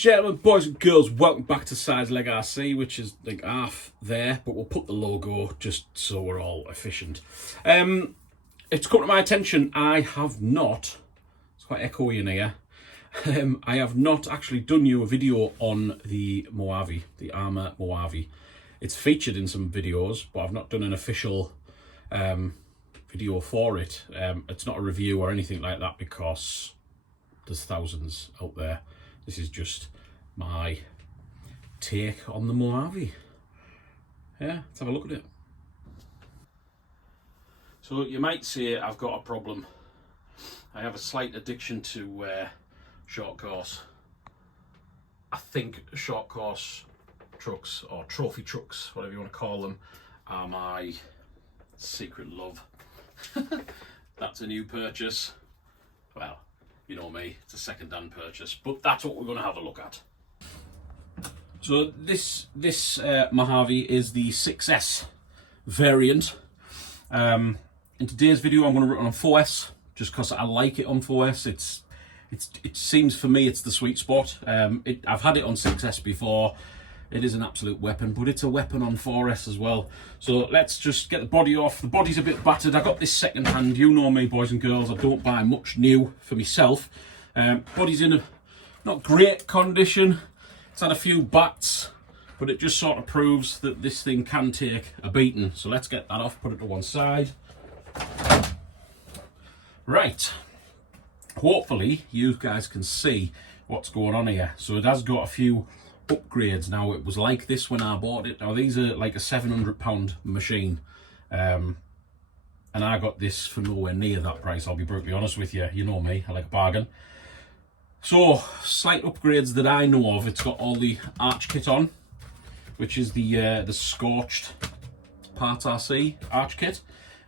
gentlemen, boys and girls, welcome back to Size Leg RC, which is like half there, but we'll put the logo just so we're all efficient. It's come to my attention, I have not, it's quite echoey in here, I have not actually done you a video on the Mojave, the Arrma Mojave. It's featured in some videos, but I've not done an official video for it. It's not a review or anything like that because there's thousands out there. This is just my take on the Mojave. Yeah, let's have a look at it. So you might say I've got a problem. I have a slight addiction to short course. I think short course trucks, or trophy trucks, whatever you want to call them, are my secret love. That's a new purchase. Well, you know me, it's a second-hand purchase, but that's what we're going to have a look at. So this Mojave is the 6S variant. In today's video, I'm going to run it on 4S, just because I like it on 4S. It seems for me it's the sweet spot. I've had it on 6S before. It is an absolute weapon, but it's a weapon on 4S as well. So let's just get the body off. The body's a bit battered. I got this second hand. You know me, boys and girls. I don't buy much new for myself. Body's in a not great condition. It's had a few bats, but it just sort of proves that this thing can take a beating. So let's get that off, put it to one side. Right. Hopefully you guys can see what's going on here. So it has got a few upgrades. Now, it was like this when I bought it. Now these are like a £700 machine, and I got this for nowhere near that price. I'll be brutally honest with you. You know me, I like a bargain. So slight upgrades that I know of. It's got all the arch kit on, which is the scorched parts RC arch kit.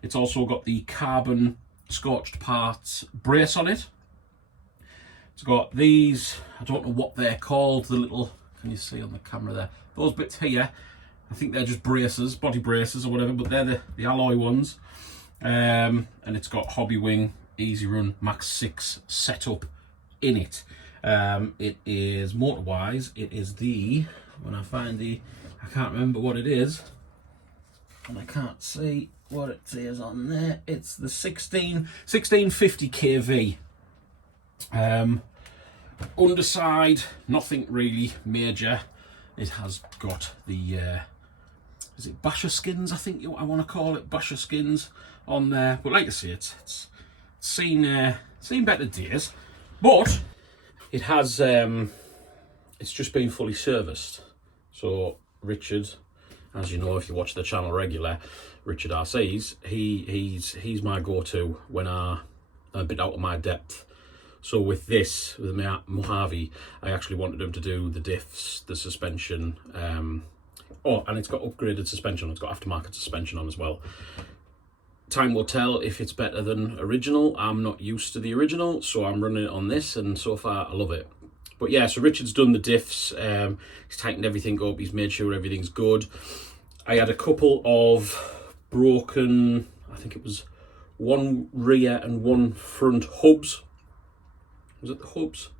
It's also got the carbon scorched parts brace on it. It's got these, I don't know what they're called, the little, can you see on the camera there? Those bits here, I think they're just braces, body braces or whatever, but they're the alloy ones. And it's got Hobby Wing Easy Run Max 6 setup in it. It is motor-wise, it is the, when I find I can't remember what it is, and I can't see what it says on there. It's the 1650 kV. Underside, nothing really major. It has got the is it basher skins, I think I want to call it, basher skins on there, but like I say, it's seen better days, but it has it's just been fully serviced. So Richard, as you know if you watch the channel regular, Richard RCs, he's my go-to when I'm a bit out of my depth. So with this, with the Mojave, I actually wanted him to do the diffs, the suspension, and it's got upgraded suspension. It's got aftermarket suspension on as well. Time will tell if it's better than original. I'm not used to the original, so I'm running it on this, and so far I love it. But yeah, so Richard's done the diffs, he's tightened everything up, he's made sure everything's good. I had a couple of broken, I think it was one rear and one front hubs. Was it the hubs?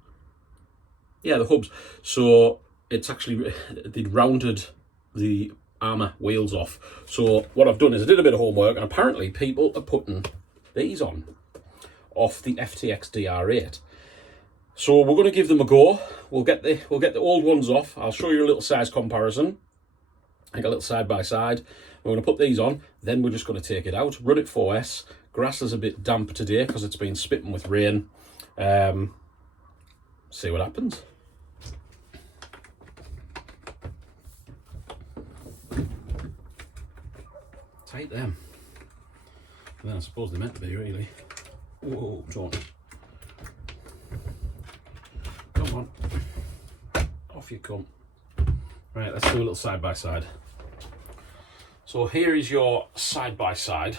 Yeah, the hubs. So it's actually, they'd rounded the Arrma wheels off. So what I've done is I did a bit of homework, and apparently people are putting these on off the FTX DR8. So we're going to give them a go. We'll get the old ones off. I'll show you a little size comparison, like a little side by side. We're going to put these on, then we're just going to take it out, run it 4S. Grass is a bit damp today because it's been spitting with rain. See what happens. Tight them. And then I suppose they're meant to be, really. Whoa, don't. Come on. Off you come. Right, let's do a little side by side. So here is your side by side.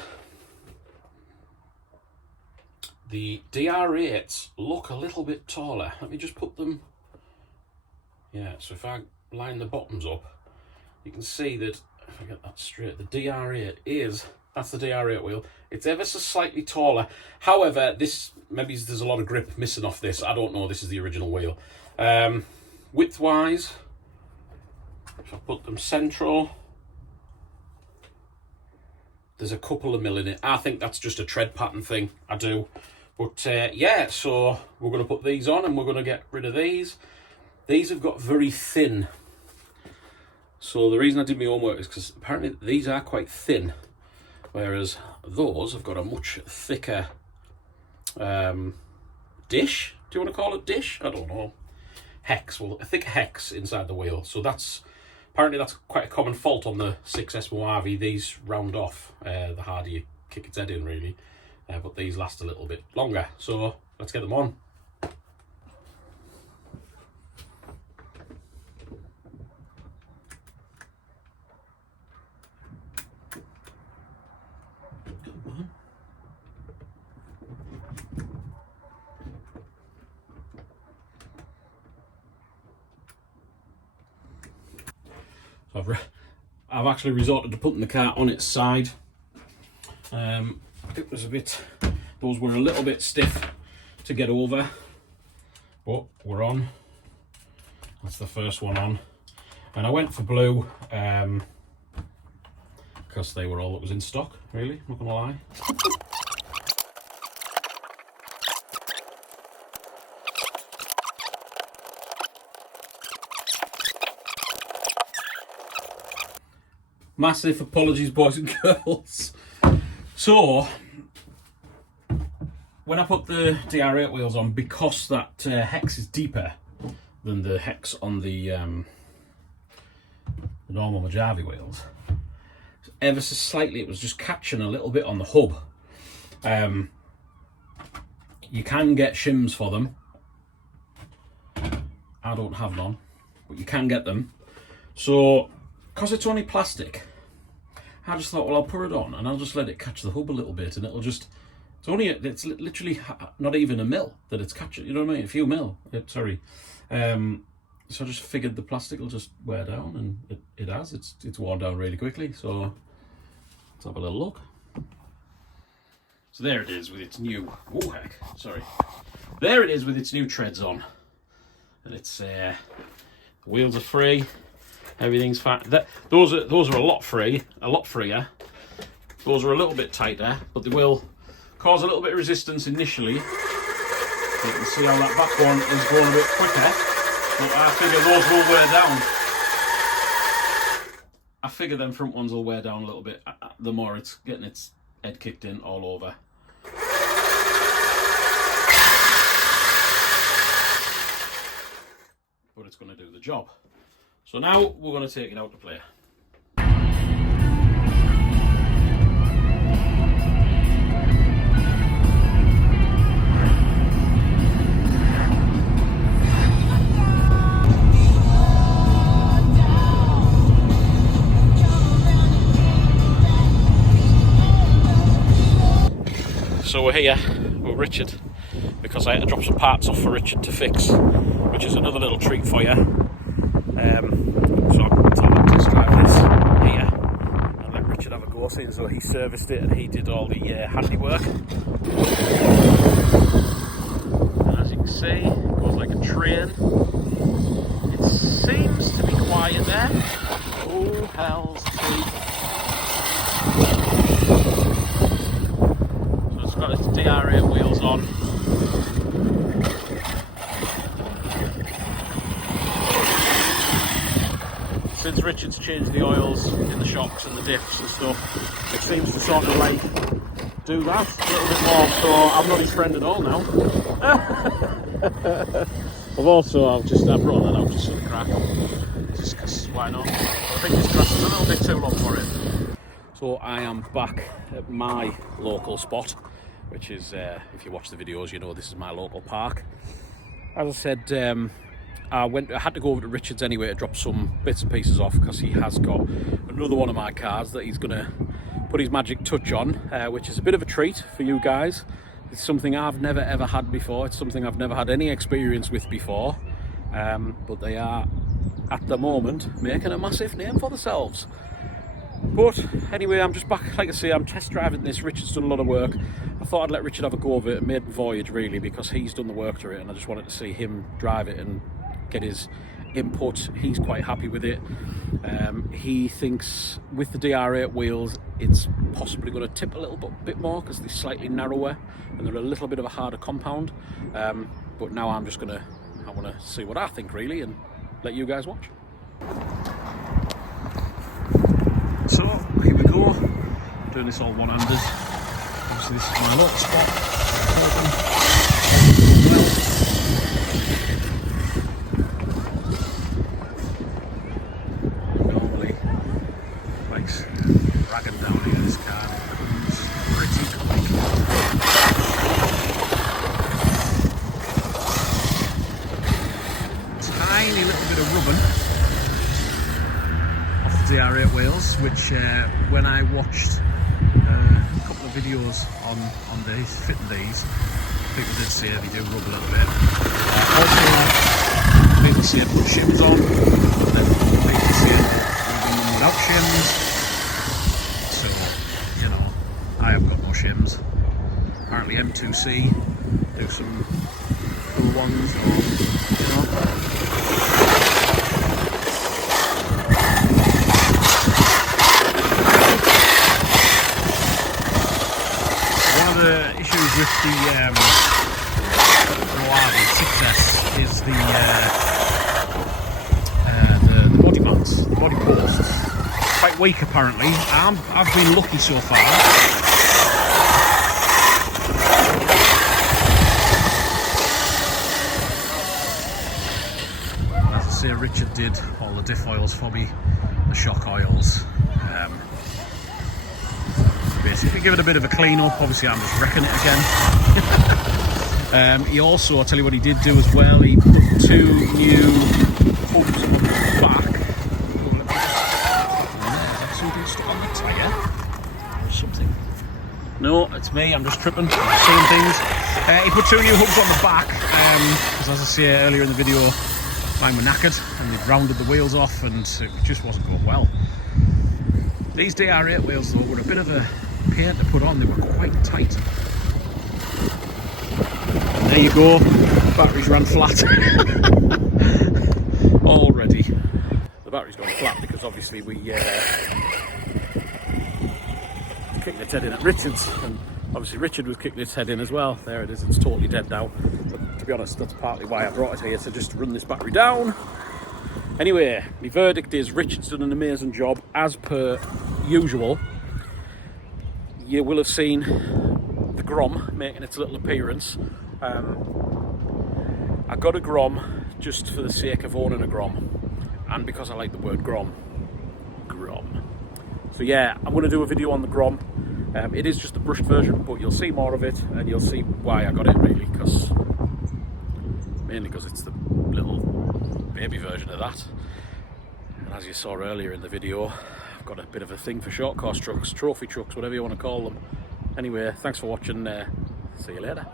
The DR8s look a little bit taller. Let me just put them, yeah, so if I line the bottoms up, you can see that, if I get that straight, the DR8 is, that's the DR8 wheel. It's ever so slightly taller. However, this, maybe there's a lot of grip missing off this. I don't know, this is the original wheel. width-wise, if I put them central, there's a couple of mil in it. I think that's just a tread pattern thing, I do. But yeah, so we're going to put these on and we're going to get rid of these. These have got very thin. So the reason I did my homework is because apparently these are quite thin, whereas those have got a much thicker dish. Do you want to call it dish? I don't know. Hex, well, a thick hex inside the wheel. So apparently that's quite a common fault on the 6S Mojave. These round off the harder you kick its head in, really. But these last a little bit longer. So let's get them on. So I've actually resorted to putting the car on its side. It was those were a little bit stiff to get over, but we're on. That's the first one on. And I went for blue because they were all that was in stock, really, not gonna lie. Massive apologies, boys and girls. So, when I put the DR8 wheels on, because that hex is deeper than the hex on the normal Mojave wheels, ever so slightly it was just catching a little bit on the hub. You can get shims for them. I don't have none, but you can get them. So, because it's only plastic, I just thought, well, I'll put it on and I'll just let it catch the hub a little bit, and it'll just, it's literally not even a mil that it's catching, you know what I mean? A few mil, sorry. So I just figured the plastic will just wear down, and it has. It's worn down really quickly. So let's have a little look. So there it is with its new, oh heck, sorry. There it is with its new treads on, and it's the wheels are free. Everything's fine. Those are a lot freer. Those are a little bit tighter, but they will cause a little bit of resistance initially. You can see how that back one is going a bit quicker, but I figure those will wear down. I figure them front ones will wear down a little bit the more it's getting its head kicked in all over. But it's going to do the job. So now we're going to take it out to play. So we're here with Richard because I had to drop some parts off for Richard to fix, which is another little treat for you. So I'll test drive this here and let Richard have a go since so he serviced it and he did all the handiwork. And as you can see, it goes like a train. It seems to be quiet there. Oh, hell's teeth. So it's got its DR8 wheels on. Since Richard's changed the oils in the shocks and the diffs and stuff, it seems to sort of like do that a little bit more, so I'm not his friend at all now. I've brought that out just for the crack, just because why not? I think this grass is a little bit too long for it. So I am back at my local spot, which is, if you watch the videos you know this is my local park. As I said, I had to go over to Richard's anyway to drop some bits and pieces off because he has got another one of my cars that he's going to put his magic touch on, which is a bit of a treat for you guys. It's something I've never ever had before. It's something I've never had any experience with before, but they are at the moment making a massive name for themselves. But anyway, I'm just back, like I say, I'm test driving this. Richard's done a lot of work. I thought I'd let Richard have a go of it, maiden voyage really, because he's done the work to it and I just wanted to see him drive it and get his input. He's quite happy with it. He thinks with the DR8 wheels it's possibly going to tip a little bit more because they're slightly narrower and they're a little bit of a harder compound. But now I want to see what I think really and let you guys watch. So here we go, doing this all one-handed. Obviously this is my lock spot. Normally likes dragging down here, this car becomes pretty complicated. Tiny little bit of rubbing off the DR8 wheels, which when I watched a couple of videos on these, fitting these, people did say they do rub a little bit. Also, people say put shims on, and then people say rubbing them without shims. So, you know, I have got no shims. Apparently M2C do some cool ones, or, you know. The issues with the Mojave 6S is the body mounts, the body posts. Quite weak apparently. I've been lucky so far. As I say, Richard did all the diff oils for me, the shock oils. Basically give it a bit of a clean up. Obviously I'm just wrecking it again. He also, I'll tell you what he did do as well, he put 2 new hubs on the back. Is something stuck on the tyre? Or something? No, it's me, I'm just tripping, I'm seeing things. He put 2 new hubs on the back, because as I say earlier in the video, mine were knackered and they'd rounded the wheels off and it just wasn't going well. These DR8 wheels though were a bit of a pain to put on, they were quite tight. And there you go, batteries ran flat. Already. The battery's gone flat because obviously we kicked its head in at Richard's, and obviously Richard was kicking its head in as well. There it is, it's totally dead now. But to be honest, that's partly why I brought it here, to just run this battery down. Anyway, my verdict is Richard's done an amazing job, as per usual. You will have seen the Grom making its little appearance. I got a Grom just for the sake of owning a Grom, and because I like the word Grom. So yeah, I'm going to do a video on the Grom. It is just the brushed version, but you'll see more of it, and you'll see why I got it really, mainly because it's the little baby version of that. And as you saw earlier in the video, I've got a bit of a thing for short course trucks, trophy trucks, whatever you want to call them. Anyway, thanks for watching. See you later.